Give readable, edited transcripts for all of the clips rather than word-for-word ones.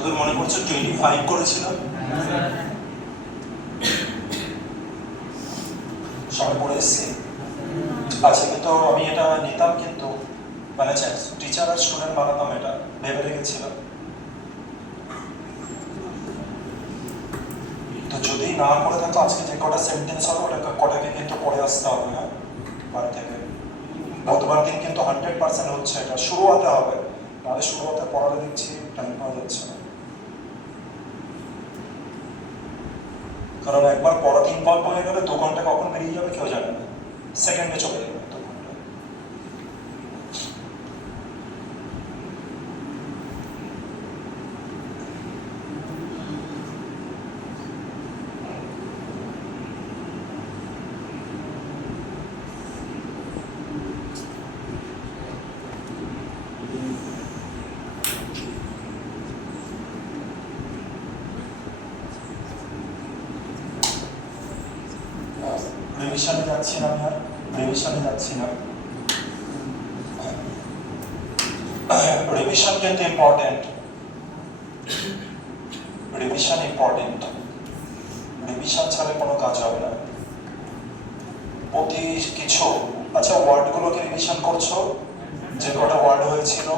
যতদূর মনে পড়ছে 25 করেছিলাম। সবাই পড়ে এসছি। আচ্ছা, কিন্তু আমি এটা নিতাম, কিন্তু মানে টিচার আর স্টুডেন্ট বানাতাম, এটা ভেবে রেখেছিলাম। তো যদি না করে থাকো, আজকে যে কটা সেন্টেন্স হবে ওটা কটাকে কিন্তু পড়ে আসতে হবে। হ্যাঁ, বাড়ি থেকে বুধবার দিন কিন্তু 100% হচ্ছে, এটা শুরু হতে হবে, নাহলে শুরু হতে পড়ালে দেখছি টাইম পাওয়া যাচ্ছে না। কারণ একবার পড়া ইনভলভ হয়ে গেলে 2 ঘন্টা কখন বেরিয়ে যাবে কেউ জানে না, সেকেন্ডে চলে যাবে 2 ঘন্টা। রিভিশনে যাচ্ছি না, আমি আর রিভিশনে যাচ্ছি না। রিভিশন কিন্তু ইম্পর্টেন্ট, রিভিশন ইম্পর্টেন্ট। রিভিশন ছাড়া কোনো কাজ হবে না। প্রতি কিছু, আচ্ছা ওয়ার্ডগুলোকে রিভিশন করছো, যে কটা ওয়ার্ড হয়েছিল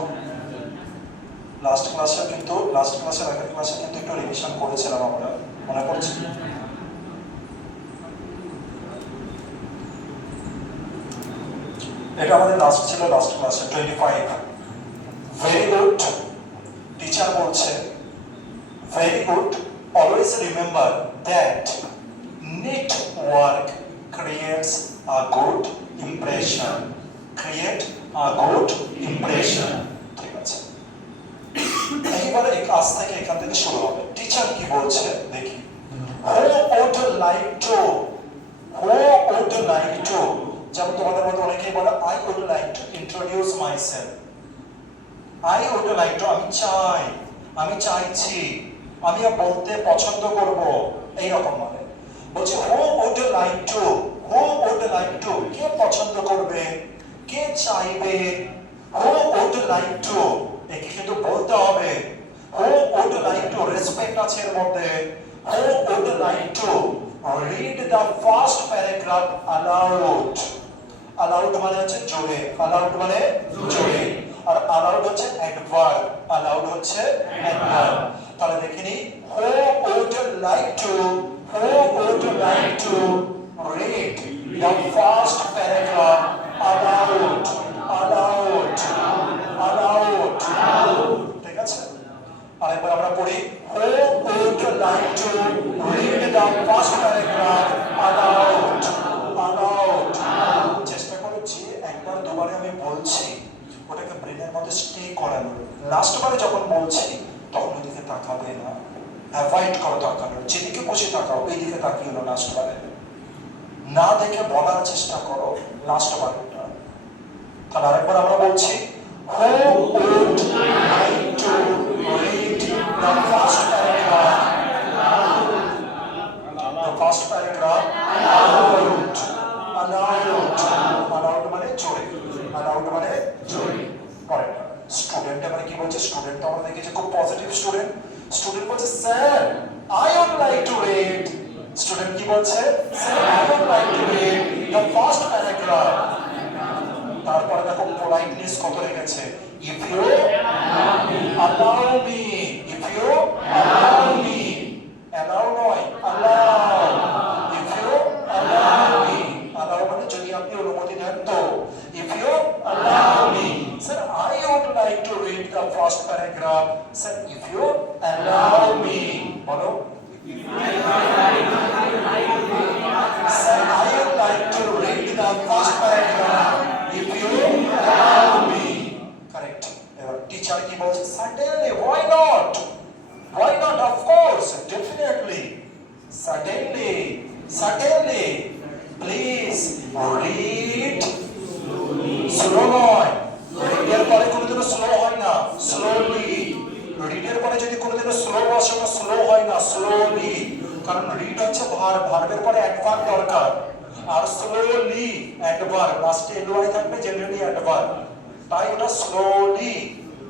লাস্ট ক্লাসে, কিন্তু লাস্ট ক্লাসের আগের ক্লাসে কিন্তু একটু রিভিশন করেছিলাম আমরা, মনে পড়ছে? এটা আমাদের লাস্ট ছিল, লাস্ট ক্লাসে 25। Very good. টিচার বলছে very good, always remember that net work creates a good impression, create a good impression. ঠিক আছে, এইবারে এই কাজ থেকে এখান থেকে শুরু হবে। টিচার কি বলছে দেখি। Who would like to, who would like to, যেমন তোমাদের মধ্যে অনেকেই বলে I would like to introduce myself, I would like to, আমি চাই, আমি চাইছি, আমি বলতে পছন্দ করব, এই রকম মানে বলছে who would like to, who would like to, কে পছন্দ করবে, কে চাইবে, who would like to, একে কিন্তু বলতে হবে। who would like to, respect আছে এর মধ্যে। who would like to read the first paragraph aloud, aloud মানে হচ্ছে জোরে, aloud মানে জোরে, আর aloud হচ্ছে অ্যাডভার্ব, aloud হচ্ছে অ্যাডভার্ব। তাহলে দেখিনি who would like to, who would like to read the first paragraph aloud, aloud, aloud, ঠিক আছে? আরেকবার আমরা পড়ি who would like to read the first paragraph aloud, aloud। চেষ্টা করো যে একবার দুবারে আমি বলছি ওটাকে ব্রেনের মধ্যে স্টে করানোর। লাস্ট বারে যখন বলছি তখন ওইদিকে তাকাবে না, অ্যাভয়েড করো তাকানোর, যেদিকে বসে তাকাও ওই দিকে তাকিও না। লাস্ট বারে না দেখে বলার চেষ্টা করো লাস্ট বারেটা। তাহলে আরেকবার আমরা বলছি who would like to read the first paragraph, the first paragraph aloud, aloud, aloud মানে জোরে, aloud মানে জোরে। পরেরটা স্টুডেন্ট এবারে কি বলছে, স্টুডেন্ট তো আমরা দেখেছি খুব পজিটিভ স্টুডেন্ট। স্টুডেন্ট বলছে sir I would like to read, student কি বলছে, sir I would like to read the first paragraph। তারপরে দেখো পোলাইটনেস কত রেখেছে, if you allow me, if you allow me, allow নয় allow, if you allow me, allow মানে যদি আপনি অনুমতি দেন তো, if you allow me, sir I would like to read the first paragraph, sir if you allow me, বলো sir I would like to read the first paragraph, if you allow me, correct। এবার teacher কি বলছে, certainly, why not, why not, of course, definitely, certainly, certainly, please read slow নয়, রিডের পরে কোনোদিনও slow হয় না, slowly, রিডের পরে যদি কোনোদিনও স্লো বসে না স্লো হয় না, স্লোলি, কারণ রিড হচ্ছে ভার্ব, ভার্বের পরে অ্যাডভার্ব দরকার, আর স্লোলি অ্যাডভার্ব, লাস্টে এলওয়াই থাকবে, জেনারেলি অ্যাডভার্ব, তাই ওটা স্লোলি,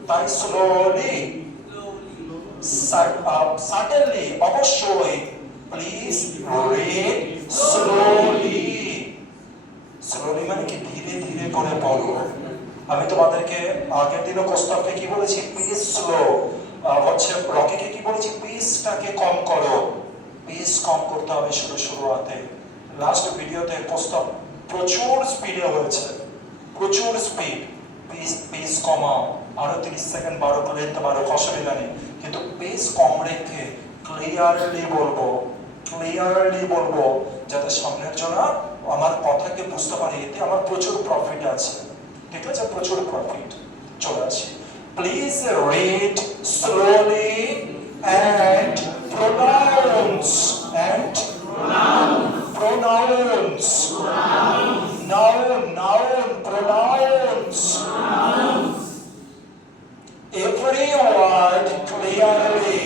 তাই স্লোলি, সার্টেনলি, অবশ্যই। Please read slowly. স্লোলি মানে কি ধীরে ধীরে করে পড়ো। আমি তোমাদেরকে আগের দিনও কোস্তাবকে কি বলেছি, প্লিজ স্লো। হচ্ছে রকিকে কি বলেছি, পেসটাকে কম করো, পেস কম করতে হবে শুরুতে। লাস্ট ভিডিওতে কোস্তাব প্রচুর স্পিডে হয়েছে, প্রচুর স্পিড। পেস কমাও, আরো 30 সেকেন্ড বাড়ো করতে পারো, অসুবিধা নেই, কিন্তু পেস কম রেখে ক্লিয়ারলি বলবো, যাতে সামনের জন আমার কথাকে বুঝতে পারে, এতে আমার প্রচুর প্রফিট আছে। ঠিক আছে, প্রচুর প্রফিট। চলে আসি। Please read slowly and pronounce every word clearly.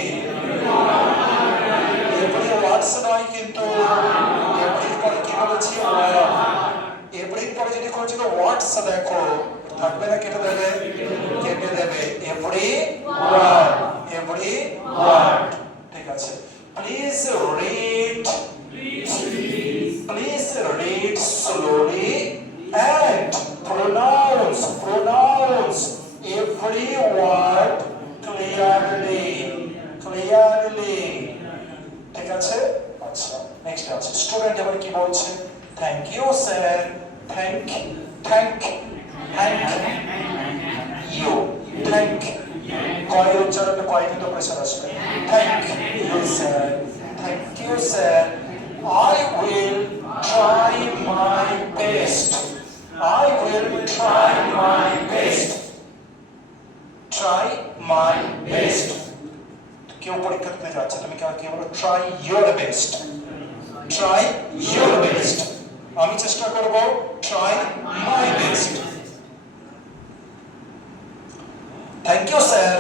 every words নয় কিন্তু, every পরে কি বলেছি, every পরে যদি কোনো জায়গায় words দেখো থাকবে না, কেটে দেবে। every word। ঠিক আছে, please read slowly and pronounce every word clearly। ঠিক আছে, আচ্ছা নেক্সট আছে স্টুডেন্ট। এবার কি বলছে, thank you sir, thank you, কয়ের উচ্চারণে কয় কিন্তু প্রেসার আসবে। Thank you sir, I will try my best। try my best। কেউ পরীক্ষা দিতে যাচ্ছে, তুমি কি বলো, try your best। আমি চেষ্টা করব, try my best। Thank you sir,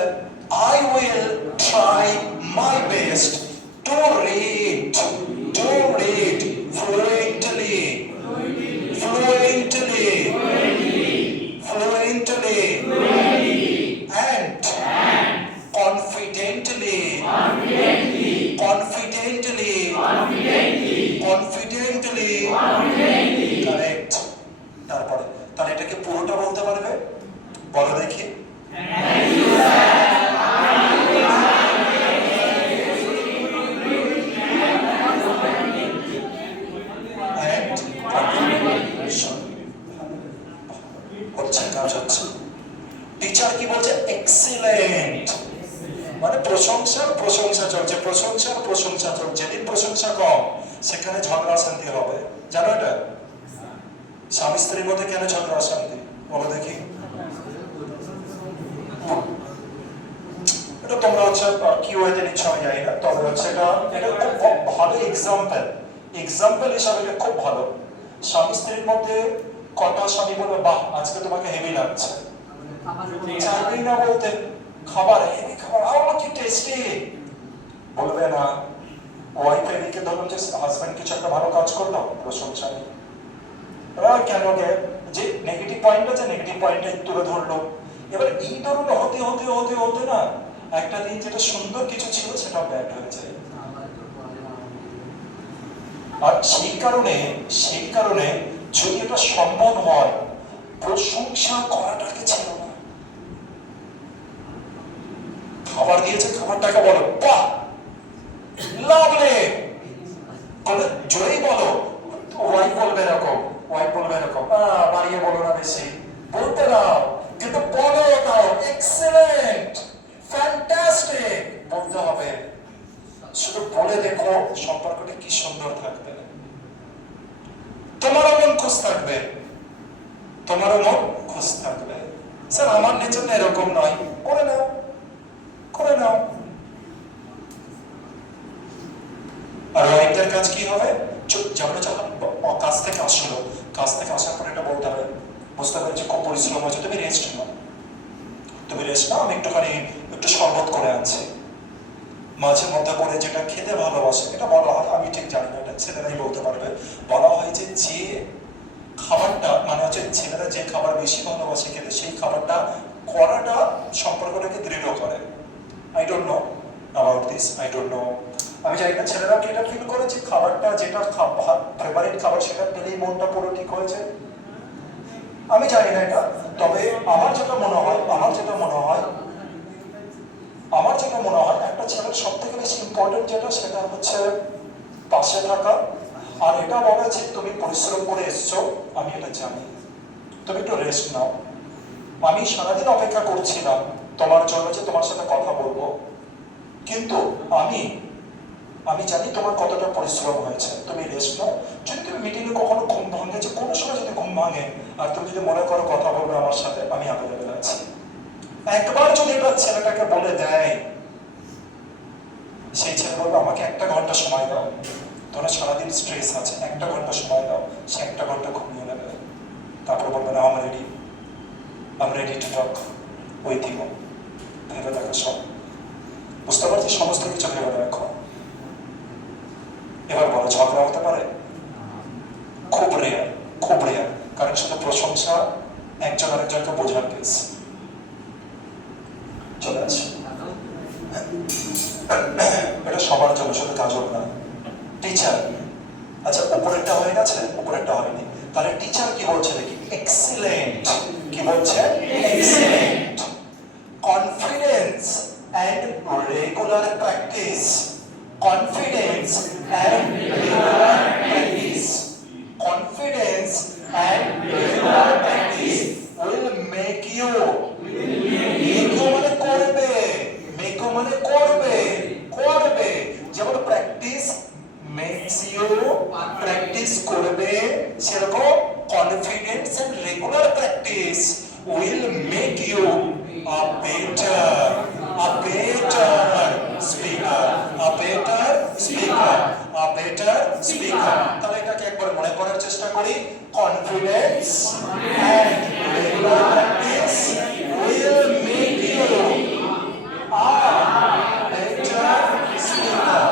I will try my best to read fluently and confidently। Correct। তারপরে তাহলে এটাকে পুরোটা বলতে পারবে, বলো দেখি। টিচার কি বলছে, এক্সিলেন্ট, মানে প্রশংসা চলছে। যেদিন প্রশংসা কম সেখানে ঝগড়া অশান্তি হবে, জানো এটা? স্বামী স্ত্রীর মধ্যে কেন ঝগড়া অশান্তি, বলো দেখি। এটা তোমরা হচ্ছে কি ওয়েতে নিচ্ছ আমি জানি না, তবে হচ্ছে এটা খুব ভালো এক্সাম্পল হিসাবে খুব ভালো। স্বামী স্ত্রীর মধ্যে কথা, স্বামী বলবে বাহ আজকে তোমাকে হেভি লাগছে, চাইবেই না বলতে, খাবার হেভি খাবার, কি টেস্টি, বলবে না। ওয়াইফ এদিকে ধরুন যে হাজবেন্ড কিছু একটা ভালো কাজ করলো, প্রশংসা নেই, কেন যে নেগেটিভ পয়েন্ট আছে, নেগেটিভ পয়েন্টে তুলে ধরলো। এবার এই ধরুন হতে না একটা দিন যেটা সুন্দর কিছু ছিল সেটা ব্যাড হয়ে যায়। আর সেই কারণে যদি এটা সম্ভব হয়, প্রশংসা করাটাকে ছিল না। খাবার দিয়েছে, খাবারটাকে বলো বাহ লাগলে, জোরেই বলো। ওয়াইফ বলবে এরকম, বাড়িয়ে বলো না, বেশি বলতে দাও, কিন্তু বলে দাও এক্সেলেন্ট, ফ্যান্টাস্টিক বলতে হবে। শুধু বলে দেখো সম্পর্কটা কি সুন্দর থাকবে, তোমারও মন খুশ থাকবে। স্যার আমার নেচার এরকম নয়, করে নাও। আর ওয়াইফদের কাজ কি হবে, যখন কাজ থেকে আসার পর এটা বলতে হবে, বুঝতে পারছি খুব পরিশ্রম হয়েছে, তুমি রেস্ট নাও, আমি একটু শরবত করে আনছি। মাঝে মধ্যে করে যেটা খেতে ভালোবাসে, এটা বলা হয়, আমি ঠিক জানি না, এটা ছেলেরাই বলতে পারবে, বলা হয় যে খাবারটা মানে হচ্ছে ছেলেরা যে খাবার বেশি ভালোবাসে খেতে, সেই খাবারটা করাটা সম্পর্কটাকে দৃঢ় করে। I don't know, about this, I don't know. আমি জানি না ছেলেরা কি এটা ফিল করে যে খাবারটা যেটা ফেভারিট খাবার সেটা পেলেই মনটা পুরো ঠিক হয়েছে। আমি জানি না এটা, তবে আমার যেটা মনে হয় একটা ছেলের সব থেকে বেশি ইম্পর্টেন্ট যেটা সেটা হচ্ছে পাশে থাকা। আর এটা বলা যে তুমি পরিশ্রম করে এসছো, আমি এটা জানি, তুমি একটু রেস্ট নাও। আমি সারাদিন অপেক্ষা করছিলাম তোমার জন্য যে তোমার সাথে কথা বলবো, কিন্তু আমি জানি তোমার কতটা পরিশ্রম হয়েছে, তুমি রেস্ট নাও। যদি তুমি মিটিংয়ে কখনো ঘুম ভাঙে, যে কোনো সময় যদি ঘুম ভাঙে আর তুমি যদি মনে করো কথা বলবে আমার সাথে, আমি অ্যাভেলেবেল আছি। একবার যদি এটা ছেলেটাকে বলে দেয়, সেই ছেলে বলবে আমাকে 1 ঘন্টা সময় দাও, তোমার সারাদিন স্ট্রেস আছে, 1 ঘন্টা সময় দাও। সে 1 ঘন্টা ঘুমিয়ে নেবে, তারপর বলবে না I'm ready to talk with you. ভেবে দেখো সব, বুঝতে পারছি সমস্ত কিছু ভেবে দেখো। এবার বলো ঝগড়া হতে পারে? খুব রেয়ার, কারণ শুধু প্রশংসা একজন আরেকজনকে বোঝার কেস। চলে আসে এটা সবার জন্য, শুধু কাজল না। টিচার, আচ্ছা উপরেরটা হয়ে গেছে, উপরেরটা হয়নি, তাহলে টিচার কি বলছে দেখি? এক্সিলেন্ট। কি বলছে? Excellent. Confidence and regular practice. Confidence and regular practice. Confidence and regular practice will make you মানে করবে। যেমন প্র্যাকটিস মেক্স ইউ, প্র্যাকটিস করবে, সেরকম confidence and regular practice will make you a better speaker. তাহলে এটাকে একবার মনে করার চেষ্টা করি। Confidence and regular practice will make you a better speaker.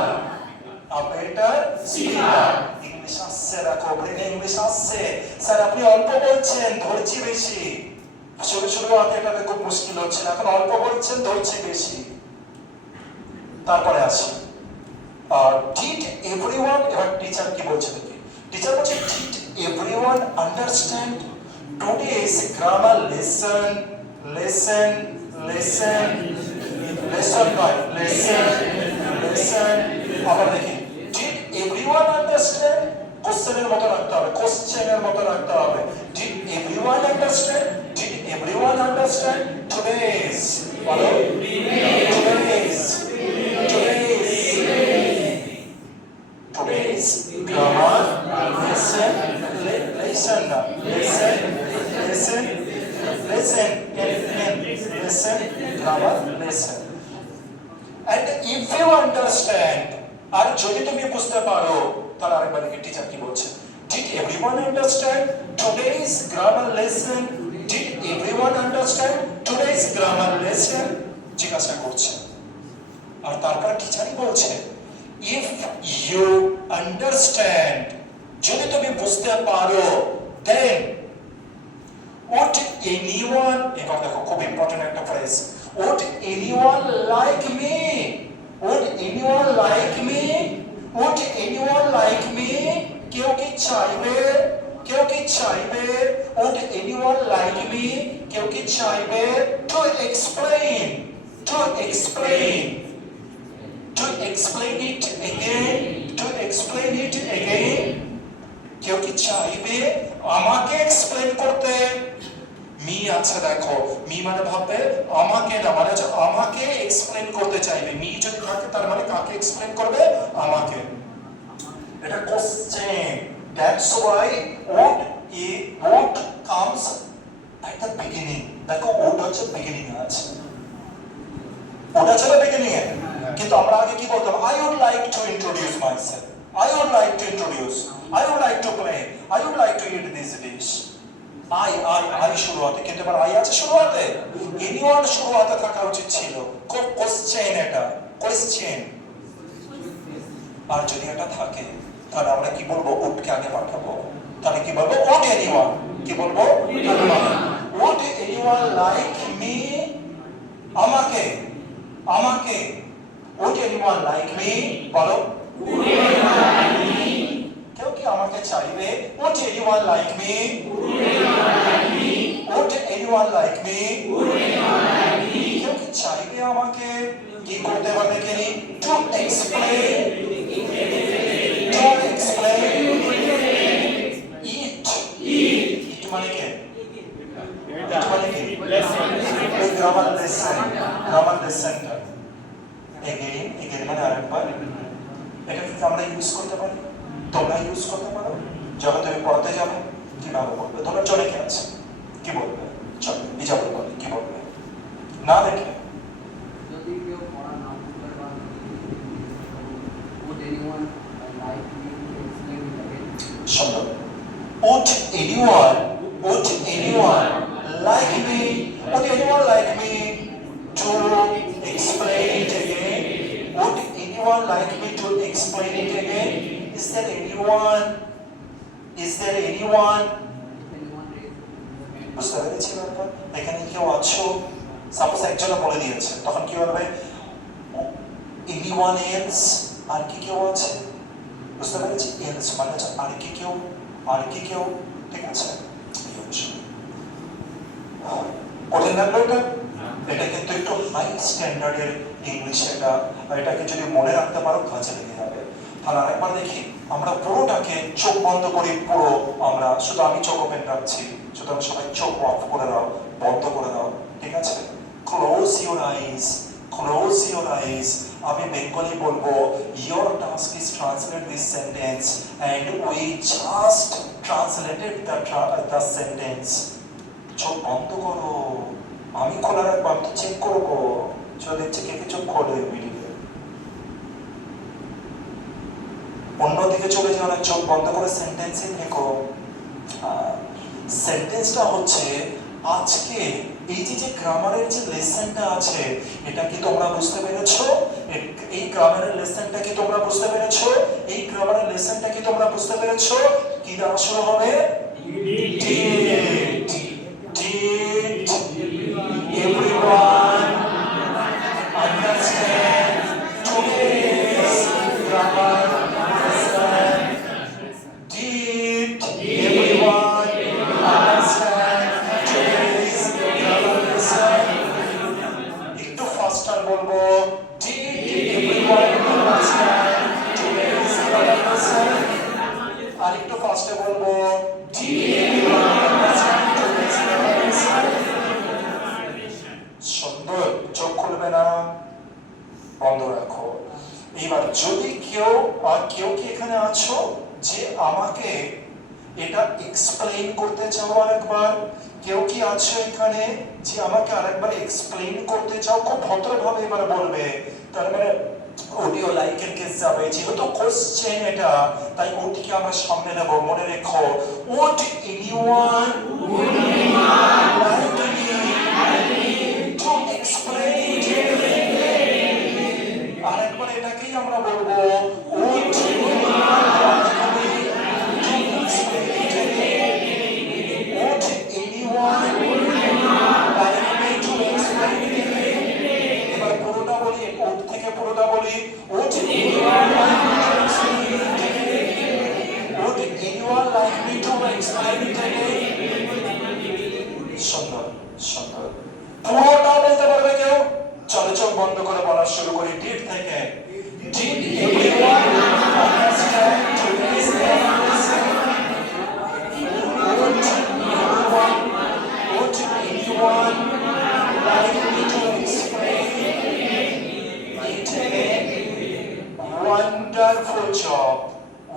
English আসছে, রাখো ব্রেনে ইংলিশ আসছে। স্যার আপনি অল্প বলছেন, ধরছি বেশি। শুরু আগে এটাতে খুব মুশকিল হচ্ছে, এখন অল্প বলছেন, ধরছি বেশি। তারপরে আসি ডিড এভরিওয়ান। এবার টিচার কি বলছে দেখি। টিচার বলছে did everyone understand today's grammar lesson আবার দেখি ডিড এভরিওয়ান আন্ডারস্ট্যান্ড। কোশ্চেনের মতো রাখতে হবে, ডিড এভরিওয়ান আন্ডারস্ট্যান্ড টুডেস। বলো today's grammar lesson grammar lesson. And if you understand, আর যদি তুমি বুঝতে পারো, তাহলে আরেকবার দেখি টিচার কি বলছে। Did everyone understand today's grammar lesson? Did everyone understand today's grammar lesson? জিজ্ঞাসা করছে। আর তারপর টিচারই বলছে if you understand, যদি তুমি বুঝতে পারো, then would anyone, এবার দেখো খুব ইম্পর্টেন্ট একটা phrase, would anyone like me? Would anyone like me? কেউ কি চাইবে? would anyone like me? কেউ কি চাইবে? to explain it again. কেউ কি চাইবে আমাকে এক্সপ্লেইন করতে? মি আছে দেখো, মি মানে ভাববে আমাকে না, মানে আমাকে এক্সপ্লেইন করতে চাইবে। মি যদি থাকে তার মানে কাকে এক্সপ্লেইন করবে? আমাকে। এটা question, that's why would comes at the beginning. দেখো would হচ্ছে বিগিনিং আছে, ওটা ছিল বিগিনিং এ, কিন্তু আমরা আগে কি বলতাম? I would like to introduce myself, I would like to play, I would like to eat this dish. I শুরুতে, কিন্তু এবার I আছে শুরুতে, anyone শুরুতে থাকা উচিত ছিল। কোশ্চেন, এটা কোশ্চেন। আর যদি এটা থাকে তাহলে আমরা কি বলবো? would কে আগে পাঠাবো, তাহলে কি বলবো? would anyone, কি বলবো? would anyone like me? আমাকে would anyone like me বলো কেউ কি আমাকে চাইবে would anyone like me would anyone like me কেউ কি চাইবে আমাকে কি করতে পারবে কেনি to explain it মানে কি grammar lesson again মানে আরেকবার এটা কি আমরা ইউজ করতে পারি তোমরা ইউজ করতে পারো যখন তুমি পড়তে যাবে কিভাবে বলবে তোমরা চলে কে আছে কি বলবে চলো বিজাবুল বলে কি বলবে না দেখলে যদি কেউ পড়া না বুঝতে পারে would anyone like me to explain it again সুন্দর would anyone like me would anyone like me to explain it again would anyone like me to explain it again is there anyone if anyone raise বুঝতে পেরেছি ব্যাপার এখানে কেউ আছো suppose একজনে বলে দিয়েছে তখন কি বলবে এনিওয়ান এলস আর কি কেউ আছে বুঝতে পেরেছি এলস মানে হচ্ছে আর কি কেউ ঠিক আছে কঠিন লাগলো এটা কিন্তু একটু হাই স্ট্যান্ডার্ডের ইংলিশ এটাকে যদি মনে রাখতে পারো কাজে লেগে যাবে তাহলে আরেকবার দেখি আমরা পুরোটাকে চোখ বন্ধ করি পুরো আমরা শুধু আমি চোখ ওপেন রাখছি সুতরাং সবাই চোখ অফ করে দাও বন্ধ করে দাও ঠিক আছে ক্লোজ ইউর আইজ আমি বেঙ্গলি বলবো your task is translate this sentence and we just translated the sentence চোখ বন্ধ করো আমি খোলা রাখবো আমি চেক করবো চোখ দেখছি কে চোখ খোলে ভিডিও অন্যদিকে চলে যাও না চোখ বন্ধ করে সেন্টেন্সে লেখো সেন্টেন্সটা হচ্ছে আজকে এই যে গ্রামারের যে লেসনটা আছে এটা কি তোমরা বুঝতে পেরেছো এই গ্রামারের লেসনটা কি তোমরা বুঝতে পেরেছো এই গ্রামারের লেসনটা কি তোমরা বুঝতে পেরেছো কি দ্বারা শুরু হবে did everyone understand today's grammar lesson did everyone understand today's grammar lesson একটু ফাস্টার বলবো did everyone understand today's grammar lesson আর একটু ফাস্টে বলবো did everyone understand today's grammar lesson সুন্দর চোখ খুলবে না বন্ধ রাখো এবার যদি কেউ কি এখানে আছো যে আমাকে এটা এক্সপ্লেইন করতে চাও আরেকবার কেউ কি আছো এখানে যে আমাকে আরেকবার এক্সপ্লেইন করতে চাও খুব ভদ্রভাবে এবার বলবে তার মানে অডিও লাইকের কেস যাবে যেহেতু কোশ্চেন এটা তাই ওটিকে আমরা সামনে নেব মনে রেখো would anyone like me to explain it আরেকবার এটাকেই আমরা বলবো would anyone like me to explain it would anyone like me to explain it এবার পুরোটা বলি would থেকে পুরোটা বলি would anyone like me to explain it would anyone like me to explain it সুন্দর সুন্দর পুরোটা বলতে পারবে কেউ চলো চোখ বন্ধ করে বলা শুরু করি ডিড থেকে did everyone understand today's lesson would anyone like me to explain it again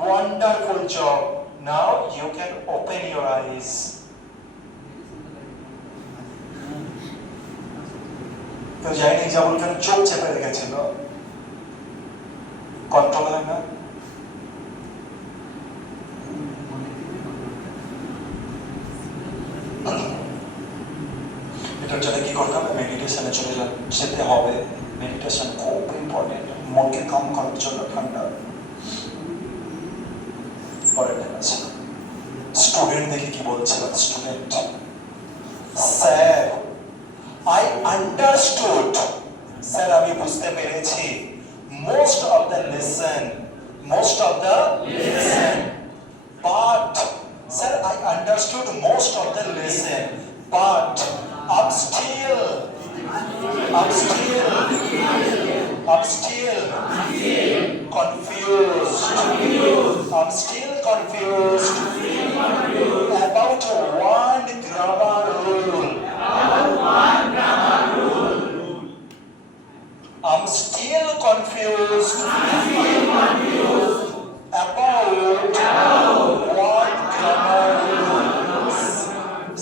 wonderful job now you can open your eyes তো যাইনি যেমন কেন চোখ চেপে রেখেছিল কন্ট্রোল হয় না এটার জন্য কি করতে হবে মেডিটেশনে যেতে হবে মেডিটেশন খুব ইম্পর্টেন্ট মনকে কাম করার জন্য ঠান্ডা পরের দিন আছে স্টুডেন্ট দেখে কি বলছিল student sir I understood sir আমি বুঝতে পেরেছি most of the lesson, most of the lesson. But sir, I understood most of the lesson, but I'm still confused. I'm still confused about one grammar rule. I'm still confused about one grammar rule.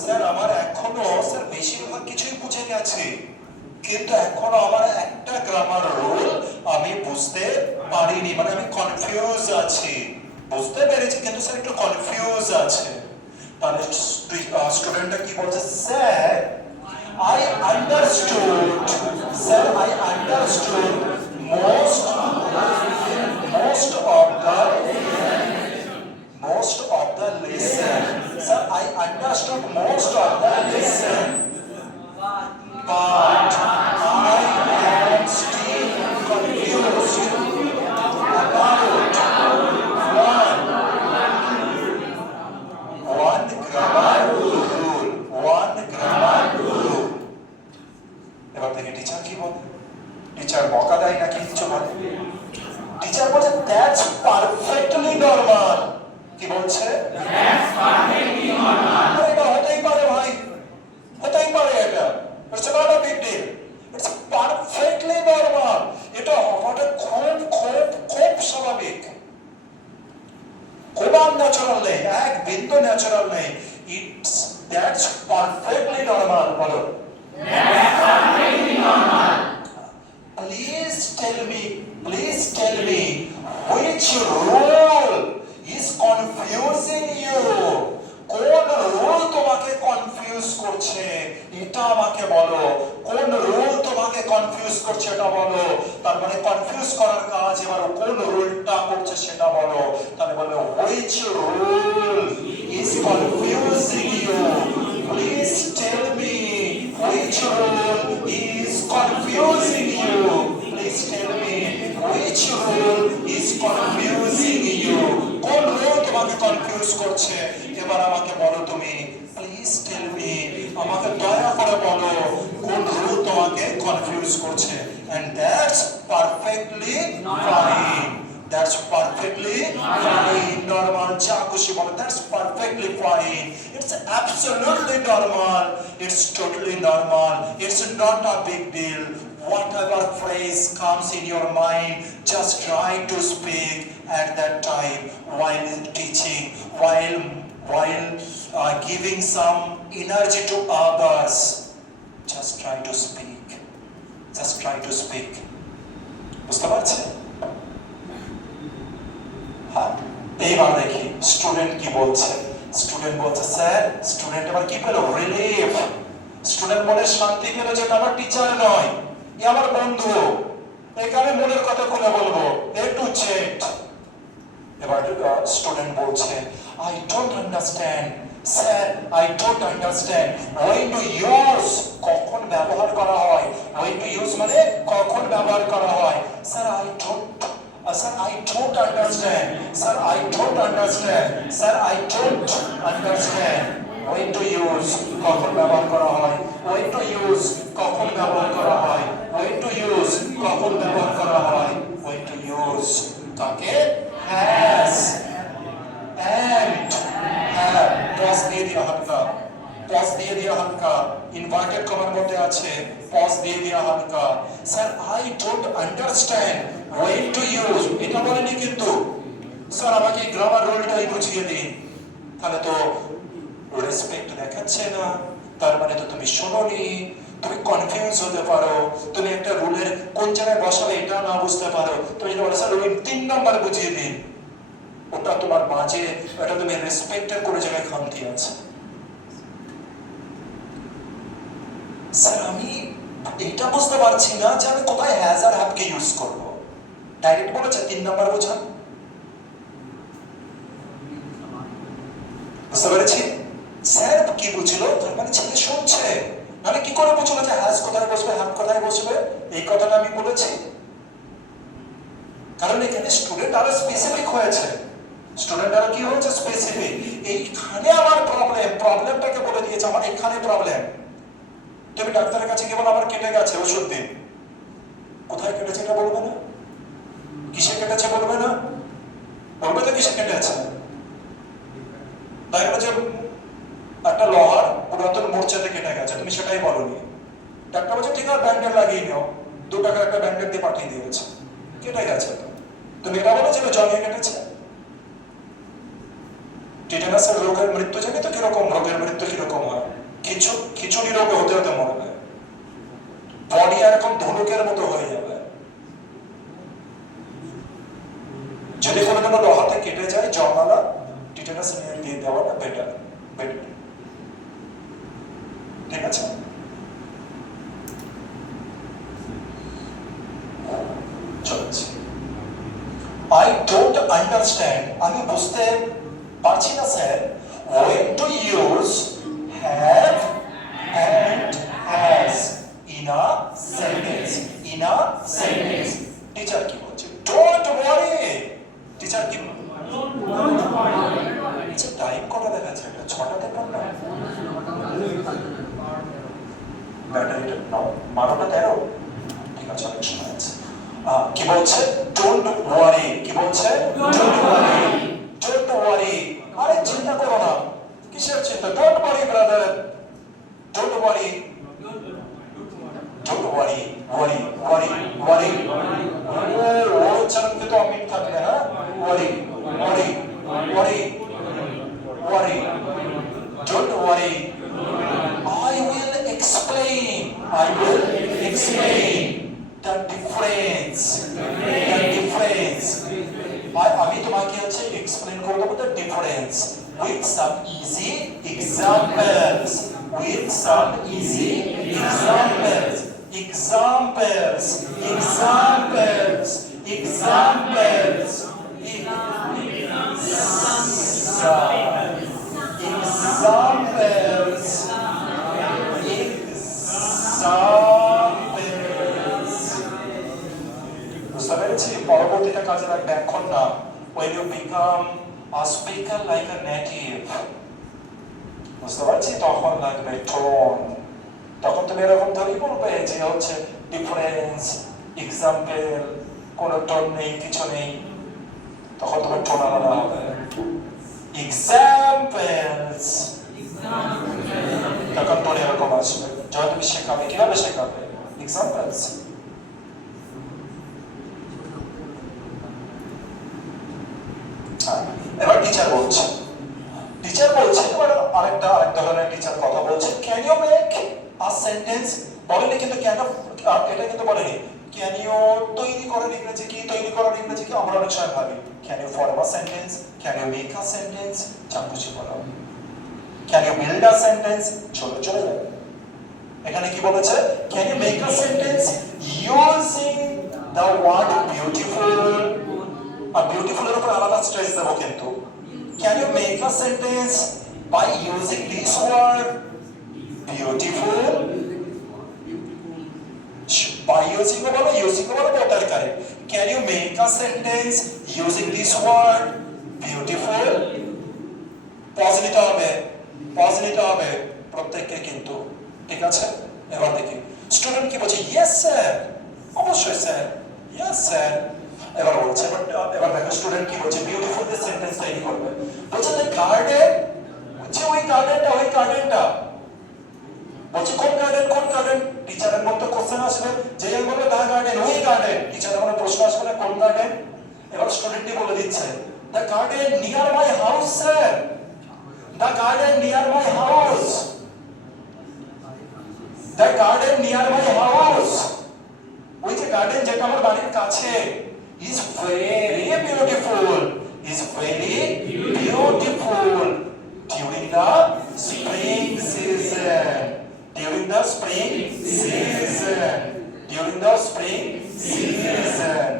Sir আমার এখনো sir বেশিরভাগ কিছুই বুঝে গেছি, কিন্তু এখনো আমার একটা গ্রামার রুল আমি বুঝতে পারিনি, মানে আমি কনফিউজ আছি। বুঝতে পেরেছি কিন্তু স্যার একটু কনফিউজ আছে। তাহলে স্টুডেন্টটা কি বলছে? Sir I understood most of the lesson. Sir, I understood most of the lesson, but I am still confused about one grammar rule. এবার থেকে টিচার কি বলে? টিচার বকা দেয় নাকি কিছু বলে? টিচার বলে দ্যাটস পারফেক্টলি নরমাল। কি বলছে? That's perfectly normal. এটা হতেই পারে ভাই, হতেই পারে, এটা it's not a big deal, it's perfectly normal. এটা হওয়াটা খুব স্বাভাবিক, কোনো ন্যাচারাল নেই, এক বিন্দু ন্যাচারাল নেই। It's that's perfectly normal. বলো that's perfectly normal. Please tell me which rule is confusing you? কোন রুল তোমাকে কনফিউজ করছে এটা আমাকে বলো। কোন রুল তোমাকে কনফিউজ করছে এটা বলো। তার মানে কনফিউজ করার কাজ এবার কোন রুলটা করছে সেটা বলো। তাহলে বলো which rule is confusing you? Please tell me which rule is confusing you? Please tell me which rule is confusing you? কোন রুল তোমাকে কনফিউজ করছে এবার আমাকে বলো তুমি। প্লিজ টেল মি, আমাকে দয়া করে বলো কোন রুল তোমাকে কনফিউজ করছে। and that's perfectly fine. That's perfectly fine. Normal, যা খুশি বলো, that's perfectly fine. It's absolutely normal. It's totally normal. It's not a big deal. Whatever phrase comes in your mind, just try to speak at that time while teaching, while giving some energy to others. Just try to speak. Just try to speak. বুঝতে পারছেন? হ্যাঁ, এইবার দেখি student কি বলছে। Student বলছে sir, student এবার কি পেল? রিলিফ। স্টুডেন্ট মনে শান্তি পেল যে আমার টিচার নয়, এ আমার বন্ধু, একে আমি মনের কথা খুলে বলবো, এ টু জেড। এবার স্টুডেন্ট বলছে I don't understand sir, I don't understand when to use, কখন ব্যবহার করা হয়। when to use মানে কখন ব্যবহার করা হয়। Sir I don't understand sir, I don't understand sir, I don't understand when to use, কখন ব্যবহার করা হয়। when to use, কখন ব্যবহার করা হয়। when to use, কখন ব্যবহার করা হয়। when to use তাকে has and have, পজ দিয়ে দিয়া হালকা, পজ দিয়ে দিয়া হালকা, ইনভার্টেড কমার মধ্যে আছে, পজ দিয়ে দিয়া হালকা। Sir I don't understand when to use, এটা বলেনি কিন্তু। স্যার আমাকে গ্রামার রুলটাই বুঝিয়ে দিন। তাহলে তো রেসপেক্ট দেখাচ্ছে না, তার মানে তো তুমি শোনোনি, তুমি কনফিউজ হতে পারো, তুমি একটা রুলের কোন জায়গায় বসাবে এটা না বুঝতে পারো, তুমি বলে স্যার রুল 3 নাম্বার বুঝিয়ে দিন। ওটা তোমার মাঝে, এটা তুমি রেসপেক্টের কোন জায়গায় খামতি আছে। স্যার আমি এটা বুঝতে পারছি না যে আমি কোথায় হ্যাজ আর হ্যাভ কে ইউজ করব। ডাইরেক্ট বলেছে 3 নাম্বার বোঝান। বুঝতে পেরেছি? স্যার কি বুঝলো? তার মানে ছেলে শুনছে, নাহলে কি করে বুঝলো যে হ্যাজ কোথায় বসবে, হ্যাভ কোথায় বসবে? এই কথাটা আমি বলেছি। কারণ এখানে স্টুডেন্ট আরো স্পেসিফিক হয়েছে, স্টুডেন্ট আরো কি হয়েছে স্পেসিফিক। এইখানে আমার প্রবলেমটাকে বলে দিয়েছে, আমার এখানে প্রবলেম। তুমি ডাক্তারের কাছে গিয়ে বলো আমার কেটে গেছে, ওষুধ দিন। কোথায় কেটেছে এটা বলবে না, কিসে কেটেছে বলবে না, বলবে তো কিসে কেটেছে। তাই বলে যে একটা লোহার পুরাতন মূর্ছাতে কেটে গেছে, তুমি সেটাই বলনি। ডাক্তার বলছে ঠিক আছে ব্যান্ডেড লাগিয়ে নিও, 2 টাকার একটা ব্যান্ডেড দিয়ে পাঠিয়ে দিয়েছে, কেটে গেছে। তুমি এটা বলেছিলে জমিয়ে কেটেছে। টিটেনাসের রোগের মৃত্যু জানি তো কিরকম, রোগের মৃত্যু কিরকম হয়, খিচুড়ি রোগে হতে হতে মরবে, বডি এরকম ধনুকের মতো হয়ে যাবে। যদি কোনো লোহাতে কেটে যায় জমালা, টিটেনাস নিয়ে দিয়ে দেওয়াটা বেটার। ঠিক আছে, চলছে। I don't understand, আমি বুঝতে পারছি না sir, when to use have and has in a sentence, teacher কি বলছে, don't worry, টিচার কি আচ্ছা টাইম কটা দেখাচ্ছে, 6টাতে পারলাম, ব্যাটারিটা 12টা 13, ঠিক আছে অনেক সময় আছে। কি বলছে, ডোন্ট ওয়ারি, কি বলছে, ডোন্ট ওয়ারি, আরে চিন্তা করো না, কিসের চিন্তা, don't worry brother, don't worry, ও উচ্চারণকে তো অমিট থাকবে, হ্যাঁ, worry, don't worry, I will explain the difference, আমি তোমাকে হচ্ছে এক্সপ্লেন করব the difference with some easy examples, বুঝতে পেরেছি, পরবর্তীটা কাজে লাগবে, এখন না। when you become a speaker like a native, বুঝতে পারছি, তখন লাগবে টোন, তখন তুমি এরকম ধরেই বলবে যে হচ্ছে ডিফারেন্স, এক্সাম্পল, কোনো টোন নেই, কিছু নেই, তখন তোমার টোন আলাদা হবে। এক্সাম্পলস, তখন টোন এরকম আসবে, যখন তুমি শেখাবে, কিভাবে শেখাবে, এক্সাম্পলস। এবার টিচার বলছে, এবার আরেক ধরনের টিচার কথা বলছে, can you make a sentence, বলেনি কিন্তু কেন, এটা কিন্তু বলেনি, ক্যান ইউ তৈরি করার ইংরেজি কি, আমরা অনেক সময় ভাবি can you form a sentence, can you make a sentence, চাকুচি বলো, can you build a sentence, চলে যাবে। এখানে কি বলেছে, can you make a sentence using the word beautiful, আর বিউটিফুল এর উপর আলাদা স্ট্রেস দেবো কিন্তু। Can you make a sentence by using this word beautiful? By using better correct. Can you make a sentence using this word beautiful? Pause নিতে হবে প্রত্যেককে কিন্তু, ঠিক আছে। এবার দেখি স্টুডেন্ট কি বলছে, yes sir, অবশ্যই স্যার, yes sir। এবার বলছে, এবার দেখো স্টুডেন্ট কি বলছে, বিউটিফুল দিয়ে সেন্টেন্স তৈরি করবে। বলছে যে গার্ডেন, বলছে ওই গার্ডেনটা, বলছে কোন গার্ডেন, টিচারের মধ্যে কোশ্চেন আসবে, যে বলবে দা গার্ডেন, ওই গার্ডেন, টিচারের মধ্যে প্রশ্ন আসবে না কোন গার্ডেন। এবার স্টুডেন্টই বলে দিচ্ছে, the garden near my house sir, the garden near my house, ওই যে গার্ডেন যেটা আমার বাড়ির কাছে, is very beautiful during the spring season,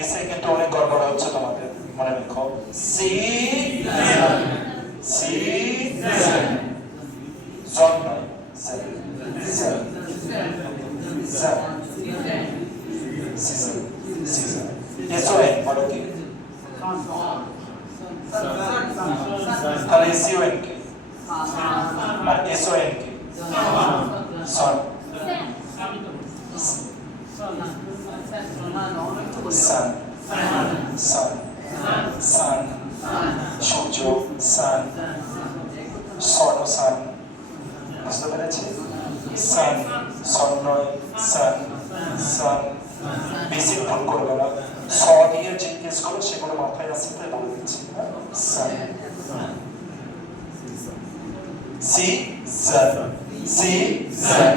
এসে কিন্তু অনেক গড়বড় হচ্ছে তোমাদের, মনে রেখো, season জন নয় zen zen zen season season son বলো কি তাহলে son কি আর son কি son sun sun sun সূর্য sun স্বর্ণ sun বুঝতে পেরেছি sun স্বর্ণ sun sun বেশি ভুল করবে না স দিয়ে জিজ্ঞেস করো সেগুলো মাথায় আসছে তাই বলে দিচ্ছি sun season season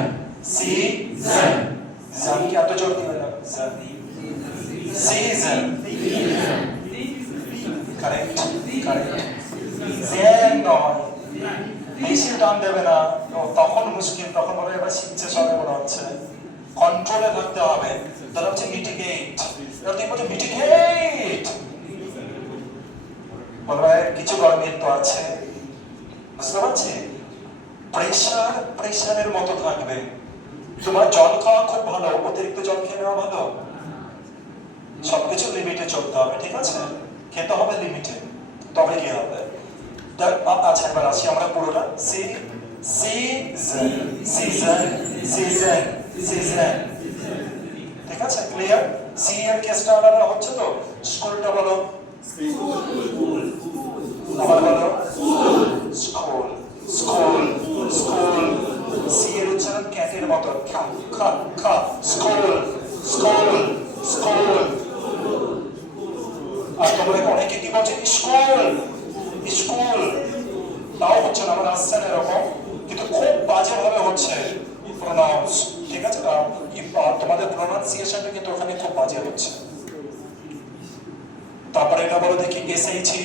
season জন কি এত জোর দিবে না season correct correct zen নয় বেশি টান দেবে না তখন মুশকিল তখন বলে এবার শিখছে সবাই মনে হচ্ছে কন্ট্রোলে থাকতে হবে তাহলে হচ্ছে মিটিগেট এবার তুই বলছে মিটিগেট বলবে কিছু গরমের তো আছে বুঝতে পারছি প্রেশারের মতো থাকবে তোমার জল খাওয়া খুব ভালো অতিরিক্ত জল খেয়ে নেওয়া ভালো সবকিছু লিমিটে চলতে হবে ঠিক আছে খেতে হবে লিমিটে তবে কি হবে আচ্ছা এবার আসি আমরা পুরোটা season season season season ঠিক আছে ক্লিয়ার সি এর কেসটা আলাদা হচ্ছে তো স্কুলটা বলো আবার বলো স্কুল স্কুল স্কুল সি এর উচ্চারণ ক্যাটের মতো খা খা খা স্কুল স্কুল স্কুল আর তোমরা অনেকে কি বলছে স্কুল স্কুল তাও হচ্ছে না আমার আসছে না এরকম কিন্তু খুব বাজে ভাবে হচ্ছে প্রোনাউন্স ঠিক আছে তোমাদের প্রোনাউন্সিয়েশনটা কিন্তু ওখানে খুব বাজে হচ্ছে তারপরে এটা বলো দেখি এসএইচি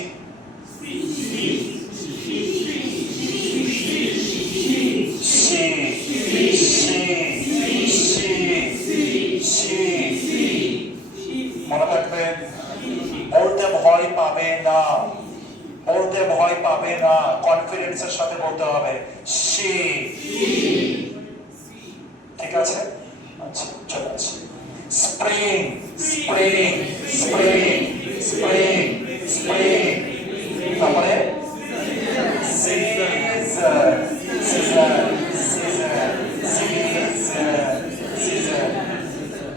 মনে রাখবে বলতে ভয় পাবে না বলতে ভয় পাবে না কনফিডেন্সের সাথে বলতে হবে সে ঠিক আছে আচ্ছা চলে আসি spring spring spring spring spring তারপরে season season season season season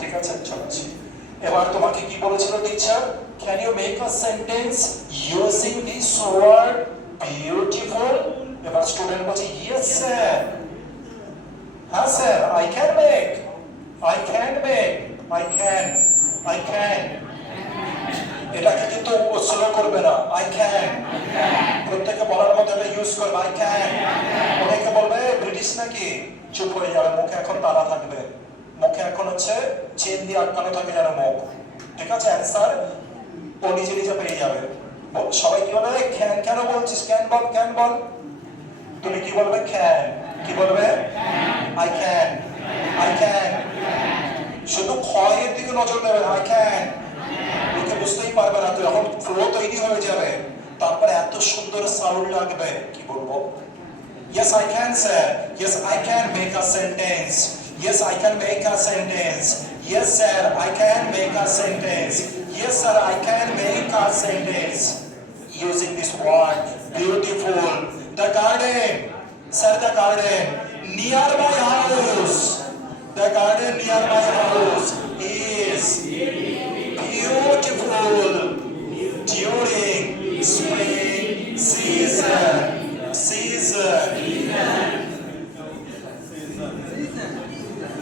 ঠিক আছে চলে আসি এবার তোমাকে কি বলেছিল teacher can you make a sentence using this word beautiful এবার স্টুডেন্ট বলছে yes sir হ্যাঁ sir I can make I can এটাকে কিন্তু স্লো করবে না I can প্রত্যেকে বলার মতো এটা ইউজ করবে I can অনেকে বলবে ব্রিটিশ নাকি চুপ হয়ে যাবে মুখে এখন তালা থাকবে মুখে এখন হচ্ছে চেন দিয়ে আটকানো থাকে যেন মুখ ঠিক আছে অ্যান্সার ও নিজে নিজে পেয়ে যাবে সবাই কি বলবে ক্যান কেন বলছিস ক্যান বল তুমি কি বলবে ক্যান কি বলবে আই ক্যান শুধু ক্ষয়ের দিকে নজর দেবে আই ক্যান লোকে বুঝতেই পারবে না তো এখন ফ্লো তৈরি হয়ে যাবে তারপরে এত সুন্দর সাউন্ড লাগবে কি বলবো yes I can sir yes I can make a sentence yes I can make a sentence yes sir I can make a sentence yes sir I can make a sentence using this word beautiful the garden sir the garden near my house the garden near my house is beautiful during spring season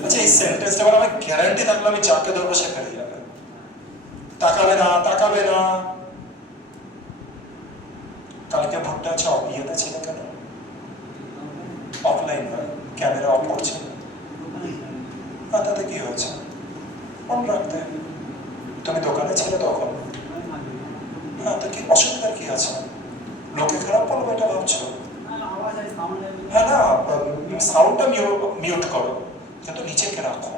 আচ্ছা এই সেন্টেন্সটা বলে আমি guarantee থাকলে আমি যাকে ধরবো সে পেরে যাবে তাকাবে না কালকে ভোটটা আছে ইয়েতে ছিল কেন অফলাইন নয় ক্যামেরা অফ করছে তাতে কি হয়েছে মন রাখতে তুমি দোকানে ছিলে তখন হ্যাঁ তো কি অসুবিধার কি আছে লোকে খারাপ বলবো এটা ভাবছো হ্যাঁ না সাউন্ডটা মিউট করো কিন্তু নিচেকে রাখো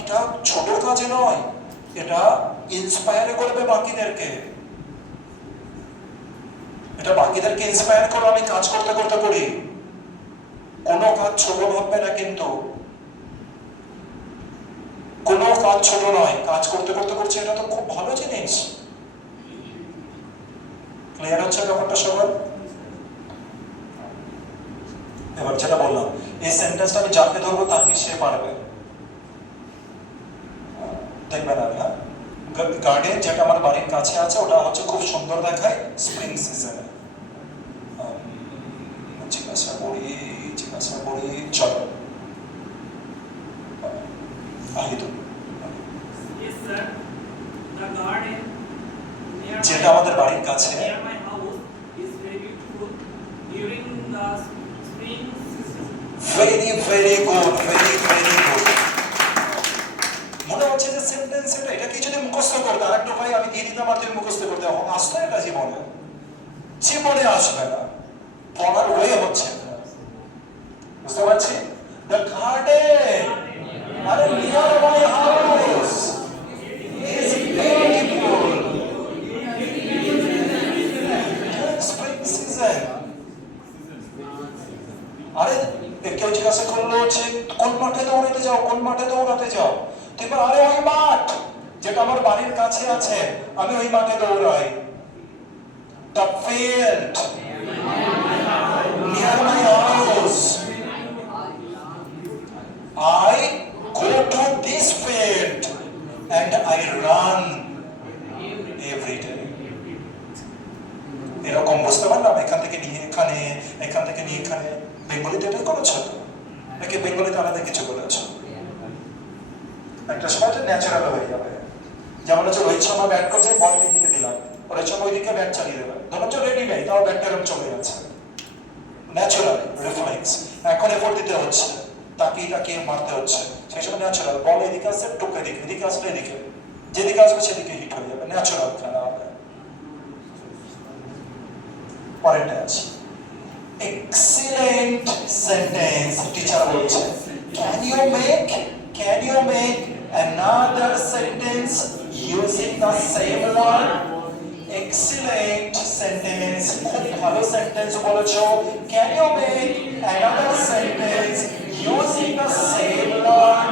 এটা ছোট কাজে নয় এটা ইন্সপায়ার করবে বাকিদেরকে এটা বাকিদেরকে ইন্সপায়ার করো, আমি কাজ করতে করতে করি। কোনো কাজ ছোট ভাববে না, কিন্তু কোনো কাজ ছোট নয়, কাজ করতে করতে করছে, এটা তো খুব ভালো জিনিস। ক্লিয়ার হচ্ছে ব্যাপারটা সবার? এবার যেটা বললাম, এই সেন্টেন্সটা আমি যাকে ধরবো তাকে সে পারবে। দেখবেন আর, হ্যাঁ, গার্ডেন যেটা আমার বাড়ির কাছে আছে ওটা হচ্ছে খুব সুন্দর দেখায় স্প্রিং সিজনে। জিজ্ঞাসা করি চলো আহিত Yes, sir. The garden near যেটা আমাদের বাড়ির কাছে my house is very beautiful during the spring season. Very good, very good. মনে হচ্ছে যে সেন্টেন্স এটা কি যদি মুখস্থ করতে আর একটু ভাই আমি দিয়ে দিতাম আর তুমি মুখস্থ করতে, আসতো এটা জীবনে আসবে না, পড়ার ওয়ে হচ্ছে না। বুঝতে পারছি? দ্য গার্ডেন আরে near my house is beautiful spring season। আরে কেউ জিজ্ঞাসা করলো যে কোন মাঠে দৌড়াতে যাও, কোন মাঠে দৌড়াতে যাও, তুই বল আরে ওই মাঠ যেটা আমার বাড়ির কাছে আছে, আমি ওই মাঠে দৌড়াই। The field near my house, I go to this field and I run every day। এরকম বুঝতে পারলাম, এখান থেকে নিয়ে এখানে, এখান থেকে নিয়ে এখানে। বেঙ্গলিতে এটাই করেছো তো নাকি বেঙ্গলিতে আলাদা কিছু করেছো? একটা সময় তো ন্যাচারাল হয়ে যাবে। যেমন হচ্ছে রোহিত শর্মা ব্যাট করছে, বল এদিকে দিলাম, রোহিত শর্মা ওইদিকে ব্যাট চালিয়ে দেবে, ধরো হচ্ছে রেডি নেই, তাও ব্যাটটা এরকম চলে যাচ্ছে, ন্যাচারাল রিফ্লেক্স। এখন এফোর্ট দিতে হচ্ছে, তাকিয়ে তাকিয়ে মারতে হচ্ছে, সেই সময় ন্যাচারাল বল এদিকে আসছে, টুক এদিকে, এদিকে আসলে এদিকে, যেদিকে আসবে সেদিকে হিট হয়ে যাবে, ন্যাচারাল খেলা হবে। পরেরটা আছে এক্সিলেন্ট সেন্টেন্স। টিচার বলছে can you make another sentence using the same word? Excellent sentence, খুব ভালো সেন্টেন্স বলেছো। Can you make another sentence using the same word?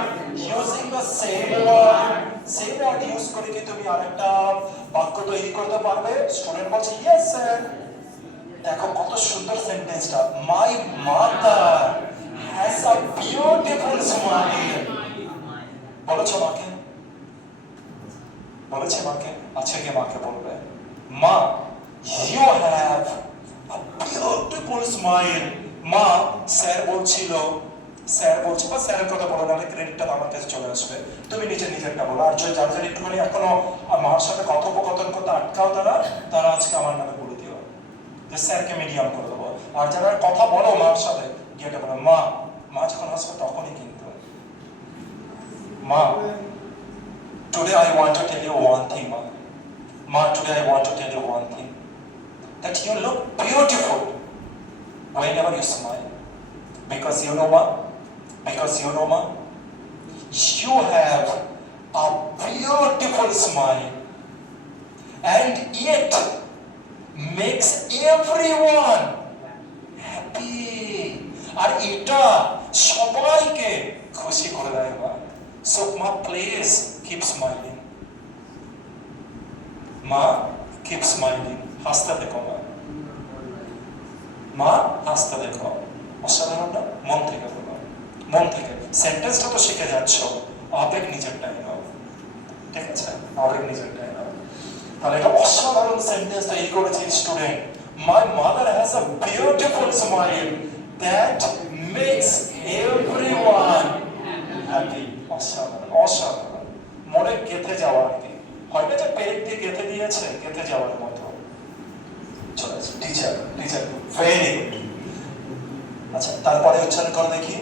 Same word use করে কি তুমি আরেকটা বাক্য তৈরি করতে পারবে? স্টুডেন্ট বলছে yes sir। দেখো কত সুন্দর সেন্টেন্সটা, my mother has a beautiful smile. বলেছো মাকে? বলেছে মাকে? আচ্ছা কে মাকে বলবে? মা you have a beautiful smile. মা স্যার বলছিল, স্যার বলছে বা স্যারের কথা বলো, নাহলে ক্রেডিটটা আমার কাছে চলে আসবে। তুমি নিজেরটা বলো। আর যারা যারা একটুখানি এখনো মার সাথে কথোপকথন করতে আটকাও, তারা আজকে আমার নামে বলে দিও যে স্যারকে মিডিয়াম করে দেবো। আর যারা কথা বলো মার সাথে গিয়ে বলো মা, মা যখন আসবে তখনই কিন্তু মা today I want to tell you one thing, ma today I want to tell you one thing, that you look beautiful whenever you smile, because you know ma, you have a beautiful smile and it makes everyone happy, আর এটা সবাইকে খুশি করে দেয় মা। So ma please keep smiling, ma keep smiling, হাসতে দেখো মা হাসতে দেখো। অসাধারণ না? মন থেকে বলো, মন থেকে। সেন্টেন্সটা তো শিখে যাচ্ছ, আবেগ নিজেরটাই নাও, ঠিক আছে? আবেগ নিজেরটাই নাও। তাহলে এটা অসাধারণ সেন্টেন্স তৈরি করেছে student. My mother has a beautiful smile that makes everyone happy. অসাধারণ, মনে গেঁথে যাওয়া আর কি, হয় না যে পেরেক দিয়ে গেঁথে দিয়েছে, গেঁথে যাওয়ার মতো। চলেছে টিচার ভেরি গুড। আচ্ছা তারপরে উচ্চারণ করে দেখি।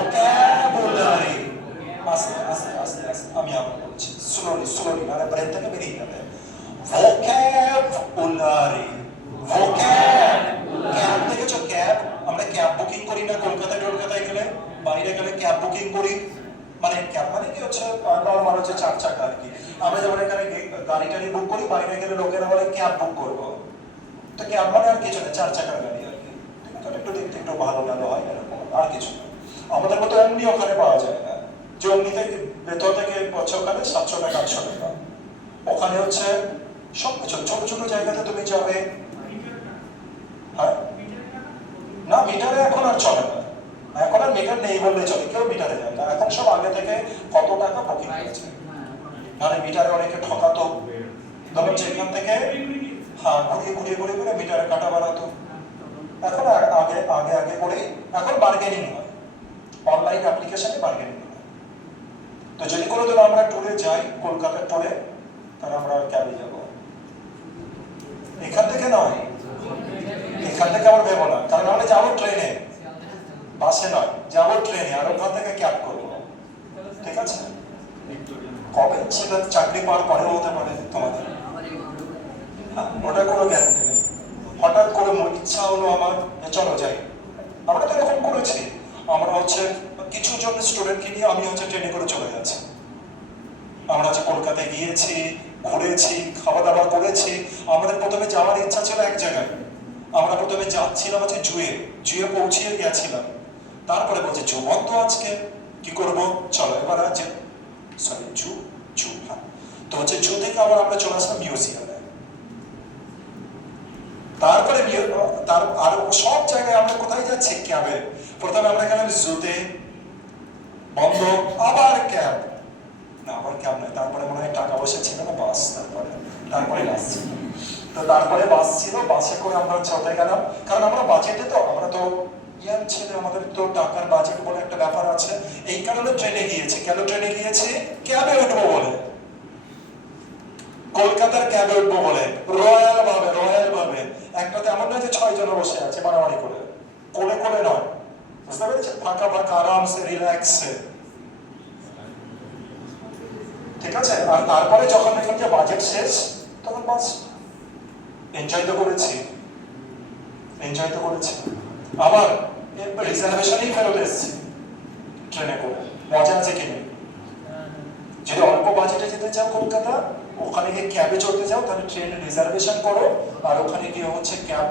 vocabulary আস্তে আস্তে আমি আবার বলছি, স্লোলি মানে ব্রেন থেকে বেরিয়ে যাবে। vocabulary ক্যাব দেখেছো? ক্যাব, আমরা ক্যাব বুকিং করি না কলকাতায় টলকাতায় গেলে, বাইরে গেলে ক্যাব বুকিং করি। মানে ক্যাব মানে কি হচ্ছে নর্মাল হচ্ছে 4 চাকা আর কি। আমরা যেমন এখানে গাড়ি টাড়ি বুক করি, বাইরে গেলে লোকেরা বলে ক্যাব বুক করবো। তো ক্যাব মানে আর কিছু না, 4 চাকার গাড়ি আর কি। ঠিক আছে, একটু দেখতে একটু ভালো ভালো হয় এরকম, আর কিছু না। আমাদের মতো এমনি ওখানে পাওয়া যায় না, যে অমনিতে ভেতর থেকে হচ্ছে ওখানে 700 টাকা 800 টাকা। ওখানে হচ্ছে সব কিছু ছোট ছোট জায়গাতে তুমি যাবে। হ্যাঁ না, মিটারে এখন আর চলে না, এখন আর মিটার নেই বললে চলে, কেউ মিটারে যায় না এখন, সব আগে থেকে কত টাকা বুকিং করেছে। মানে মিটারে অনেকে ঠকাতো, ধরো যেখান থেকে হ্যাঁ ঘুরিয়ে মিটারে কাটা বাড়াতো। এখন আগে আগে আগে করে এখন বার্গেনিং হয়, অনলাইন অ্যাপ্লিকেশনে বার্গেনিং হয়। তো যদি কোনো দিন আমরা ট্যুরে যাই, কলকাতার ট্যুরে, তাহলে আমরা ক্যাবে যাবো। এখান থেকে নয়, এখান থেকে আমরা ভেবো না, কারণ আমরা যাবো ট্রেনে, বাসে নয়, যাবো ট্রেনে, আর ওখান থেকে ক্যাব করবো। ঠিক আছে, কবে সেটা চাকরি পাওয়ার পরেও হতে পারে তোমাদের, ওটা কোনো গ্যারান্টি নেই। হঠাৎ করে ইচ্ছা হলো আমার, চলো যাই। আমরা তো এরকম করেছি, আমরা হচ্ছে কিছু জন স্টুডেন্টকে নিয়ে আমি হচ্ছে ট্রেনে করে চলে যাচ্ছি। আমরা হচ্ছে কলকাতায় গিয়েছি, ঘুরেছি, খাওয়া দাওয়া করেছি। আমাদের প্রথমে যাওয়ার ইচ্ছা ছিল এক জায়গায়, আমরা প্রথমে যাচ্ছিলাম হচ্ছে জুয়ে পৌঁছিয়ে গেছিলাম। তারপরে বলছে জু বন্ধ আজকে, কি করবো, চলো এবার আছে সরি জু হ্যাঁ। তো হচ্ছে জু থেকে আবার আমরা চলে আসলাম মিউজিয়ামে। তারপরে আর সব জায়গায় আমরা কোথায় যাচ্ছি, ক্যাবে। প্রথমে আমরা গেলাম জুতে, বন্ধ, আবার ক্যাব, না আবার ক্যাব নয়, তারপরে মনে হয় টাকা পয়সা ছিল না, বাস, তারপরে বাস ছিল। তো তারপরে বাস ছিল, বাসে করে আমরা হচ্ছে ওতে গেলাম, কারণ আমরা বাজেটে, তো আমরা তো ইয়াং ছেলে, আমাদের তো টাকার বাজেট বলে একটা ব্যাপার আছে। এই কারণে ট্রেনে গিয়েছি। কেন ট্রেনে গিয়েছি? ক্যাবে উঠবো বলে, কলকাতার ক্যাবে উঠবো বলে, রয়্যাল ভাবে। একটাতে এমন নয় যে 6 জন বসে আছে মারামারি করে, কোলে নয়, বুঝতে পেরেছে, ফাঁকা আরামসে রিল্যাক্সে। ঠিক আছে, আর তারপরে যখন দেখলাম যে বাজেট শেষ, তখন বাস এনজয় তো করেছি। আবার রিজার্ভেশনেই ফেরত এসেছি ট্রেনে করে। মজা আছে কি নেই? যদি অল্প বাজেটে যেতে চাও কলকাতা, ওখানে গিয়ে ক্যাবে চড়তে যাও, তাহলে ট্রেন রিজার্ভেশন করো, আর ওখানে গিয়ে হচ্ছে ক্যাব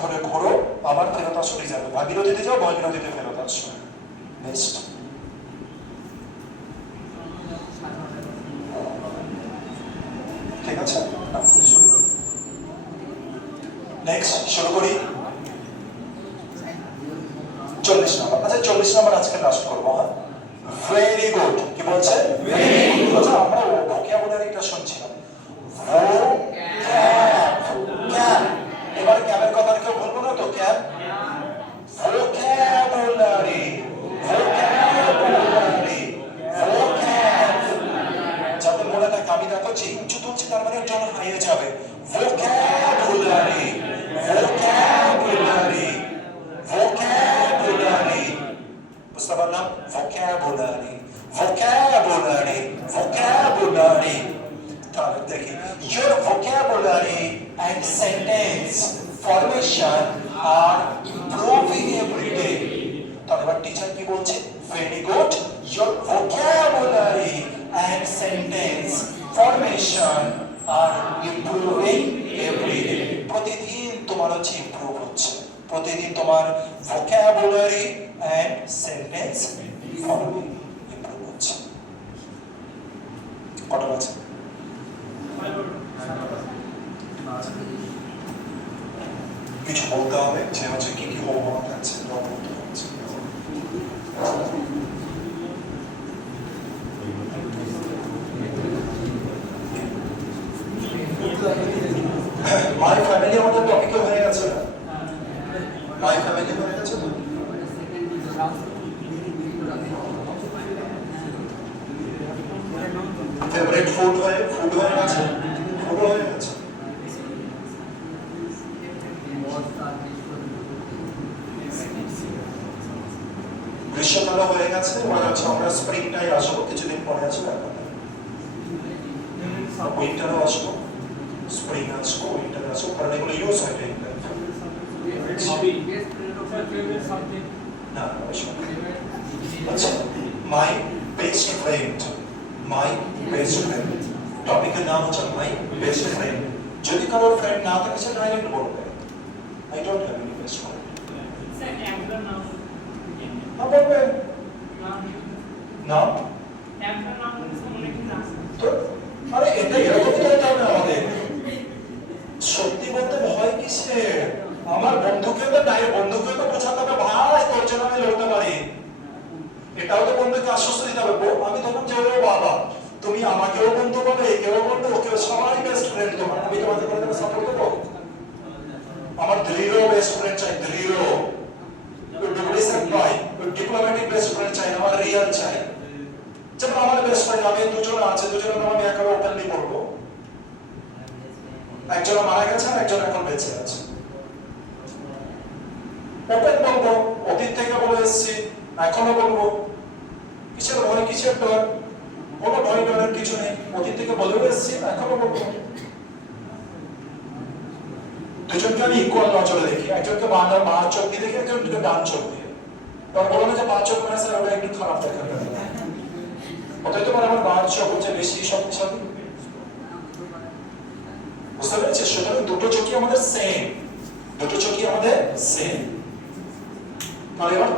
ধরে ঘোরো, আবার ফেরত আসো রিজার্ভে। ভাগীরথীতে যাও, ভাগীরথীতে ফেরত আসো, বেস্ট। ঠিক আছে, নেক্সট শুরু করি। 40 নম্বর, আচ্ছা 40 নম্বর আজকে লাস্ট করবো। হ্যাঁ, ভেরি গুড। কি বলছে? আচ্ছা, আমরা ভোকাবুলারিটা শুনছিলাম, ক্যাব। এবার ক্যাবের কথা কেউ বলবো না তো, ক্যাব, ভোকাবুলারি, যাতে মনে থাকে। আমি দেখো যে উঁচু তুলছি, তার মানে টোন হারিয়ে যাবে। ভোকাবুলারি, বুঝতে পারলাম? ভোকাবুলারি। তাহলে দেখি, your vocabulary and sentence formation are improving every day. তাহলে এবার টিচার কি বলছে? Very good, your vocabulary and sentence formation are improving every day. প্রতিদিন তোমার হচ্ছে ইমপ্রুভ হচ্ছে, প্রতিদিন তোমার vocabulary and sentence formation improve হচ্ছে। কটা আছে? কিছু বলতে হবে যে হচ্ছে কি কি হোমওয়ার্ক আছে, বলতে হচ্ছে। মাই ফ্যামিলি আমাদের টপিকে হয়ে গেছে না? মাই ফ্যামিলি হয়ে গেছে তো? ফেভারিট ফুড হয়ে গেছে, ফুড হয়ে গেছে। গ্রীষ্মকাল হয়ে গেছে, এবার হচ্ছে আমরা স্প্রিংটাই আসবো, কিছুদিন পরে আসবো, উইন্টারও আসবো, স্প্রিং আসবো, উইন্টার আসবো, কারণ এগুলো ইউজ হয়। Hobby. Best friend of Sir, favorite subject. না আচ্ছা my best friend my best friend টপিকের নাম হচ্ছে মাই বেস্ট ফ্রেন্ড যদি কারোর ফ্রেন্ড না থাকে সে ডাইরেক্ট বলবে I don't have any best friend Sir, একজন নাম। না বলবে নাম। না একজন নাম বলছে মনে কি না? তো আরে এটা এরকম তো হতে হবে আমাদের সত্যি বলতে ভয় কিসের আমার বন্ধুকে তো বন্ধুকে তো বোঝাতে হবে ভাই তোর জন্য আমি লড়তে পারি এটাও তো বন্ধুকে আশ্বস্ত দিতে হবে আমি তখন যে ও বাবা তুমি আমাকেও বন্ধু বলে কেউ বলবে ওকে সবাই বেস্ট ফ্রেন্ড তোমার আমি তোমাকে করে দেবো সাপোর্ট দেবো আমার দৃঢ় বেস্ট ফ্রেন্ড চাই দৃঢ় ডুপ্লিসেট নয় ডিপ্লোম্যাটিক বেস্ট ফ্রেন্ড চাই আমার রিয়েল চাই যেমন আমার বেস্ট ফ্রেন্ড আমি দুজন আছে দুজনের নাম আমি একেবারে ওপেনলি বলবো একজন মারা গেছে আর একজন এখন বেঁচে আছে ওপেন বলবো অতীত থেকে বলে এসেছি এখনো বলবো কিসের ভয় কিসের ডর কোনো ভয় ডরের কিছু নেই অতীত থেকে বলেও এসেছি এখনো বলবো দুজনকে আমি ইকুয়াল নজরে দেখি একজনকে বাঁ চোখ দিয়ে দেখি একজনকে ডান চোখ দিয়ে তার বলো না যে বাঁ চোখ মানে স্যার ওটা একটু খারাপ দেখা যায় অতএব তোমার আমার বাঁ চোখ হচ্ছে বেশি শক্তিশালী বুঝতে পেরেছি সুতরাং দুটো চোখই আমাদের সেম দুটো চোখই আমাদের সেম আর এবার